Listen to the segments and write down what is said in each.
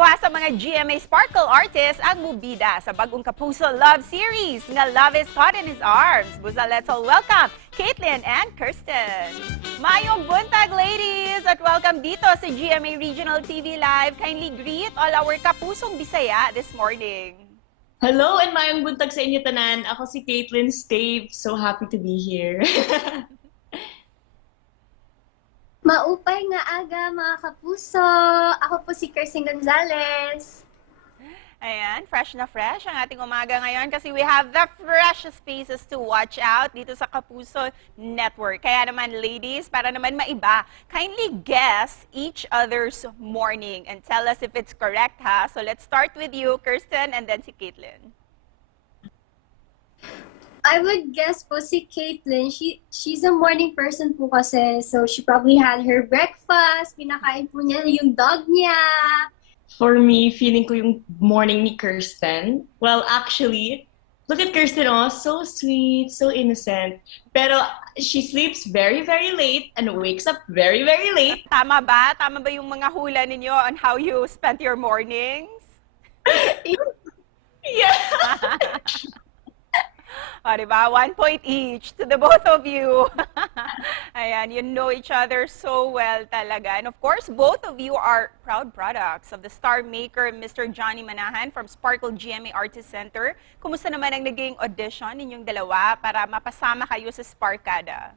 Duha sa mga GMA Sparkle Artists ang mubida sa bagong Kapuso Love Series nga Love Is Caught in His Arms. Busa, let's all welcome Caitlyn and Kirsten. Mayong buntag, ladies, at welcome dito sa GMA Regional TV Live. Kindly greet all our Kapusong Bisaya this morning. Hello and mayong buntag sa inyo tanan. Ako si Caitlyn Stave. So happy to be here. Maupay nga aga mga kapuso! Ako po si Kirsten Gonzales. Ayan, fresh na fresh ang ating umaga ngayon kasi we have the freshest faces to watch out dito sa Kapuso Network. Kaya naman, ladies, para naman maiba, kindly guess each other's morning and tell us if it's correct, ha? So let's start with you, Kirsten, and then si Caitlyn. I would guess po si Caitlyn, she's a morning person po kasi. So she probably had her breakfast, pinakain po niya yung dog niya. For me, feeling ko yung morning ni Kirsten. Well, actually, look at Kirsten, oh, so sweet, so innocent. Pero she sleeps very, very late and wakes up very, very late. Tama ba? Tama ba yung mga hula ninyo on how you spent your mornings? Yeah. O, diba? 1 point each to the both of you. Ayan, you know each other so well talaga. And of course, both of you are proud products of the star maker, Mr. Johnny Manahan from Sparkle GMA Artist Center. Kumusta naman ang naging audition ninyong dalawa para mapasama kayo sa Sparkada?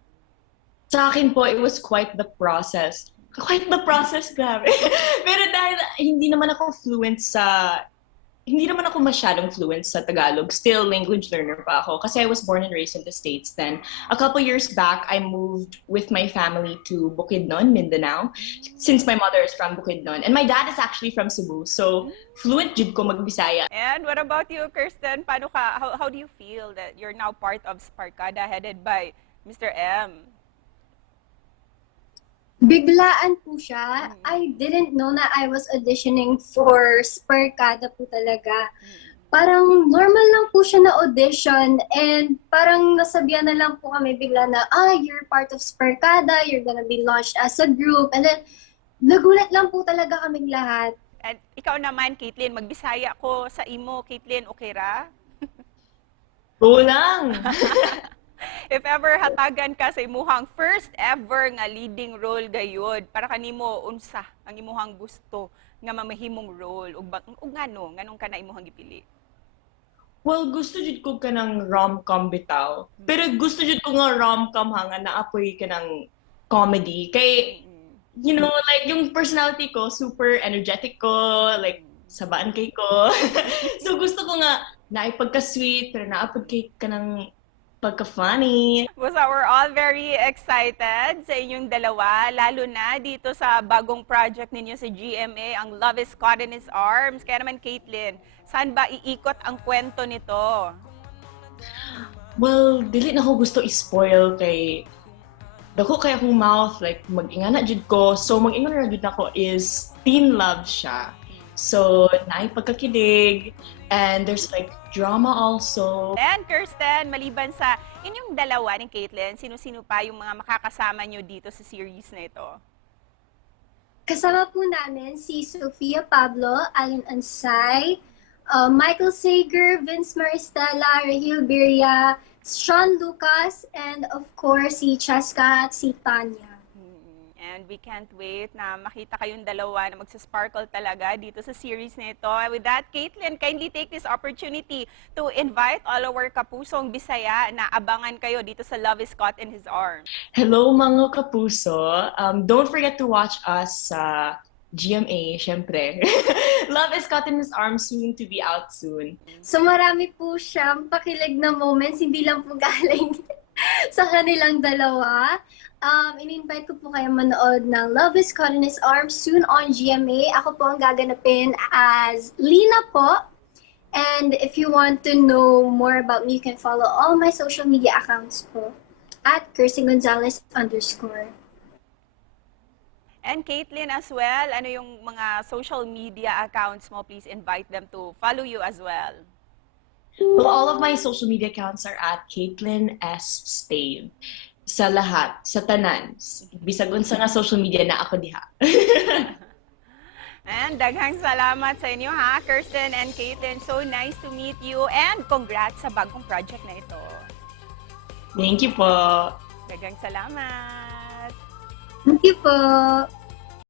Sa akin po, it was quite the process. Quite the process, grabe. Pero dahil hindi naman ako masyadong fluent sa Tagalog. Still, language learner pa ako kasi I was born and raised in the States. Then, a couple years back, I moved with my family to Bukidnon, Mindanao, since my mother is from Bukidnon. And my dad is actually from Cebu, so fluent jud ko mag-Bisaya. And what about you, Kirsten? Paano ka, how do you feel that you're now part of Sparkada headed by Mr. M? Biglaan po siya. I didn't know na I was auditioning for Sparkada po talaga. Parang normal lang po siya na audition and parang nasabihan na lang po kami bigla na, you're part of Sparkada, you're gonna be launched as a group. And then, nagulat lang po talaga kaming lahat. At ikaw naman, Caitlyn, magbisaya ko sa imo. Caitlyn, okay ra? Go lang! If ever hatagan ka sa imuhang first ever nga leading role gayod, para kanimo unsa ang imuhang gusto nga mamahimong role ug nganong ka na imuhang gipili? Well, gusto jud ko ka ng rom-com bitaw. Pero gusto jud ko nga rom-com nga naapoy ka ng comedy. Kay, you know, like yung personality ko, super energetic ko, like sabaan kay ko. So gusto ko nga naipagka-sweet, pero naapod kay ka ng pagka-funny. Basta we're all very excited sa inyong dalawa, lalo na dito sa bagong project ninyo sa GMA, ang Love Is Caught in His Arms. Kaya naman, Caitlyn, saan ba iikot ang kwento nito? Well, dili na ko gusto i-spoil kay dako kay akong mouth, like mag-ingana jud ko. So mag-ingon ra jud nako is teen love siya. So, naipagkakilig, and there's like drama also. And Kirsten, maliban sa inyong dalawa ni Caitlyn, sino-sino pa yung mga makakasama nyo dito sa series na ito? Kasama po namin si Sofia Pablo, Alan Ansay, Michael Sager, Vince Maristella, Rahil Birria, Sean Lucas, and of course si Chaska at si Tanya. And we can't wait na makita kayong dalawa na magsasparkle talaga dito sa series na ito. With that, Caitlyn, kindly take this opportunity to invite all our kapusong Bisaya na abangan kayo dito sa Love Is Caught in His Arms. Hello mga kapuso. Don't forget to watch us sa GMA, syempre. Love Is Caught in His Arms, soon to be out soon. So marami po siyang pakilig na moments, hindi lang po galing sa kanilang dalawa. In-invite ko po kayo manood ng Love Is Caught in His Arms soon on GMA. Ako po ang gaganapin as Lina po. And if you want to know more about me, you can follow all my social media accounts po at Kirsten Gonzales _. And Caitlyn as well, ano yung mga social media accounts mo? Please invite them to follow you as well. Well, all of my social media accounts are at Caitlyn S. Stave. Sa lahat, sa tanan. Bisag unsa nga social media na ako diha. And daghang salamat sa inyo ha, Kirsten and Caitlyn. So nice to meet you and congrats sa bagong project na ito. Thank you po. Daghang salamat. Thank you po.